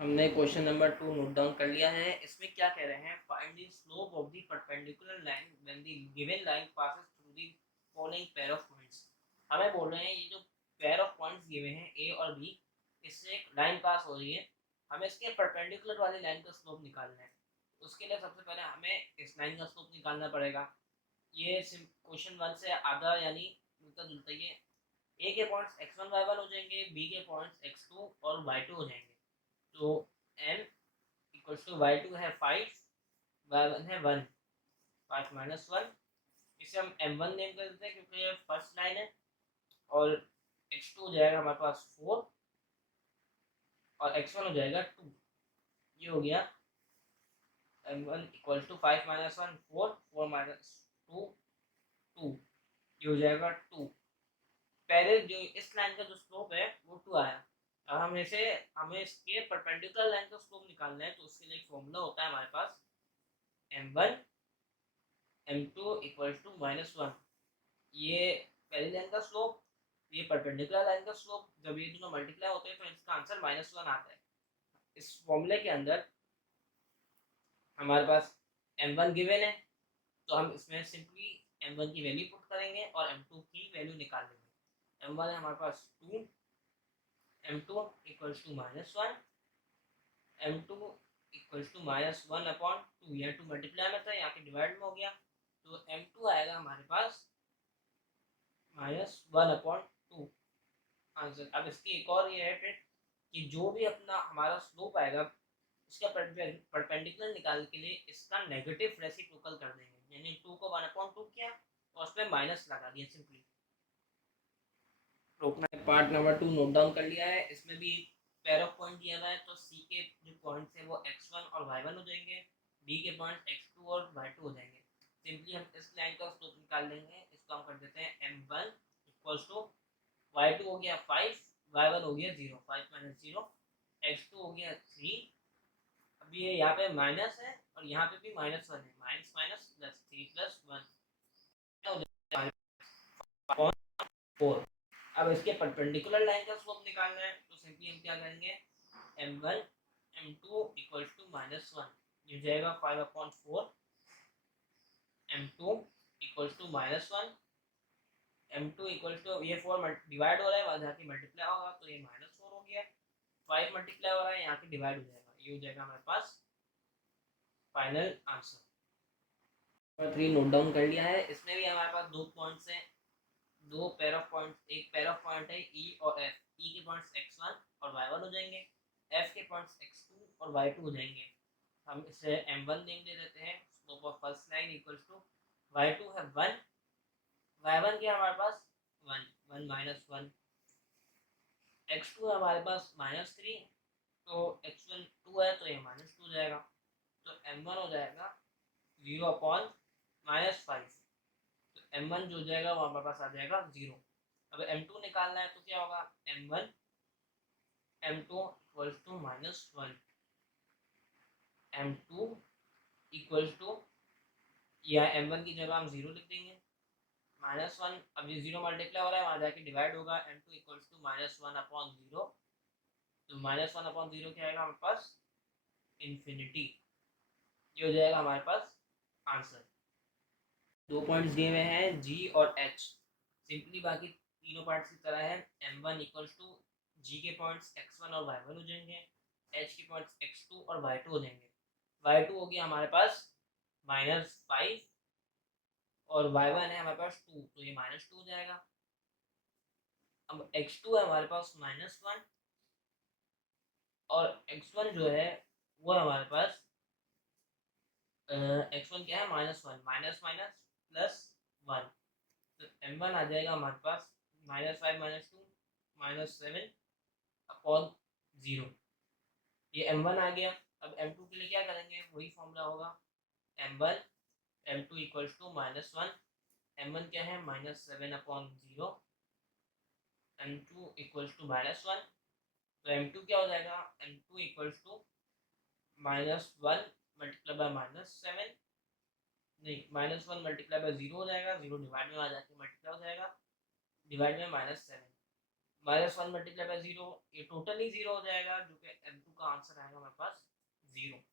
हमने question number 2 note down कर लिया है। इसमें क्या कह रहे हैं, find the slope of the perpendicular line when the given line passes through the following pair of points. हमें बोल रहे हैं ये जो पेयर ऑफ पॉइंट्स दिए हुए हैं ए और बी, इससे एक लाइन पास हो रही है, हमें इसके परपेंडिकुलर वाली लाइन का स्लोप निकालना है। उसके लिए सबसे पहले हमें इस लाइन का स्लोप निकालना पड़ेगा। ये क्वेश्चन 1 से आधा यानी मिलता जुलता ही है। ए के पॉइंट्स x1 y1 हो जाएंगे, बी के पॉइंट्स x2 और y2 हो जाएंगे। तो m इक्वल्स टू y2 है 5, y1 है 1, 5 माइनस 1। इसे हम m1 नेम कर देते हैं क्योंकि ये फर्स्ट लाइन है। और x2 हो जाएगा हमारे पास 4 और x1 हो जाएगा 2। ये हो गया m1 equals to 5 minus 1 4, 4 minus 2 2। ये हो जाएगा 2। पहले जो इस लाइन का जो स्लोप है वो 2 आया। अब हमें इसके परपेंडिकुलर लाइन का स्लोप निकालना है, तो उसके लिए एक फॉर्मूला होता है हमारे पास m1 m2 इक्वल्स टू -1। ये पहली लाइन का स्लोप, ये परपेंडिकुलर लाइन का स्लोप, जब ये दोनों मल्टीप्लाई होते हैं तो इसका आंसर -1 आता है। इस फॉर्मूले के अंदर हमारे पास m1 गिवन है, तो हम इसमें सिंपली m1 की वैल्यू पुट करेंगे और m2 की वैल्यू निकाल लेंगे। m1 है हमारे पास 2, m2 equals to -1, m2 equals to -1/2। यहाँ 2 मल्टीप्लाई में था, यहाँ के डिवाइड में हो गया, तो m2 आएगा हमारे पास -1/2 आंसर। अब इसकी एक और ये है ट्रिक कि जो भी अपना हमारा स्लोप आएगा उसका परपेंडिकुलर निकालने के लिए इसका नेगेटिव रेसिप्रोकल कर देंगे, यानी 2 को 1/2 किया और उस पर माइनस लगा दिया सिंपली। रोकना है। पार्ट नंबर 2 नोट डाउन कर लिया है। इसमें भी पेयर ऑफ पॉइंट दिया हुआ है, तो सी के जो पॉइंट्स है वो x1 और y1 हो जाएंगे, डी के पॉइंट x2 और y2 हो जाएंगे। सिंपली हम इस लाइन का स्लोप निकाल लेंगे। इसको हम कर देते हैं m1 इक्वल्स टू y2 हो गया 5, y1 हो गया 0, 5 माइनस 0, x2 हो गया 3। अभी ये यहाँ पे माइनस है और यहाँ पे भी -1 है, माइनस माइनस प्लस 3 प्लस 1 4। अब इसके परपेंडिकुलर लाइन का स्लोप निकालना है, तो सिंपली हम क्या करेंगे, m1 m2 इक्वल्स टू -1। ये हो जाएगा 5/4, m2 equals to -1, m2 equals to ये 4 डिवाइड हो रहा है, वहाँ जाके मल्टीप्लाई होगा तो ये -4 हो गया, 5 मल्टीप्लाई हो रहा है, यहाँ पे डिवाइड हो जाएगा। ये हो जाएगा हमारे पास फाइनल आंसर। 3 नोट डाउन कर लिया है। इसमें भी हमारे पास दो पॉइंट्स हैं, दो पेयर ऑफ पॉइंट, एक पेयर ऑफ पॉइंट है ई और एफ। ई के पॉइंट्स x1 और y1 हो जाएंगे, एफ के पॉइंट्स x2 और y2 हो जाएंगे। हम इसे m1 नेम दे देते हैं। Slope of first line equals to y2 है 1, y1 क्या हमारे पास 1, 1 माइनस 1, x2 है हमारे पास -3, तो x1 2 है तो ये -2 हो जाएगा, तो m1 हो जाएगा 0/-5। तो m1 जो हो जाएगा वो हमारे पास आ जाएगा 0। अब m2 निकालना है तो क्या होगा, m1 m2 equals to -1, m2 equals to, या m1 की जगह हम 0 लिख देंगे, -1। अब ये 0 मल्टीप्लाई हो रहा है, वहाँ जाके डिवाइड होगा, m2 इक्वल्स टू -1/0। तो -1/0 क्या आएगा हमारे पास, इन्फिनिटी। ये हो जाएगा हमारे पास आंसर। दो पॉइंट्स दिए हुए हैं जी और एच। सिंपली बाकी तीनों पार्ट्स की तरह है। m1 इक्वल्स टू जी के पॉइंट्स x1 और y1 हो जाएंगे, h के पॉइंट्स x2 और y2 हो जाएंगे। y2 हो गया हमारे पास -5 और y1 है हमारे पास 2, तो ये -2 हो जाएगा। अब x2 है हमारे पास -1 और x1 जो है वो हमारे पास x1 क्या है -1, माइनस माइनस प्लस 1, तो m1 आ जाएगा हमारे पास -5 - 2 -7/0। ये m1 आ गया। अब m2 के लिए क्या करेंगे, वही फॉर्मूला होगा, m1 m2 equals to -1, m1 क्या है -7/0, m2 इक्वल्स टू -1, तो m2 क्या हो जाएगा, m2 equals to -1 multiply by -7, नहीं -1 मल्टीप्लाई बाय 0 हो जाएगा, 0 डिवाइड में आ जाके मल्टीप्लाई हो जाएगा, डिवाइड में -7। -1 मल्टीप्लाई बाय 0, ये टोटली 0 हो जाएगा, जो कि M2 का आंसर आएगा हमारे पास 0।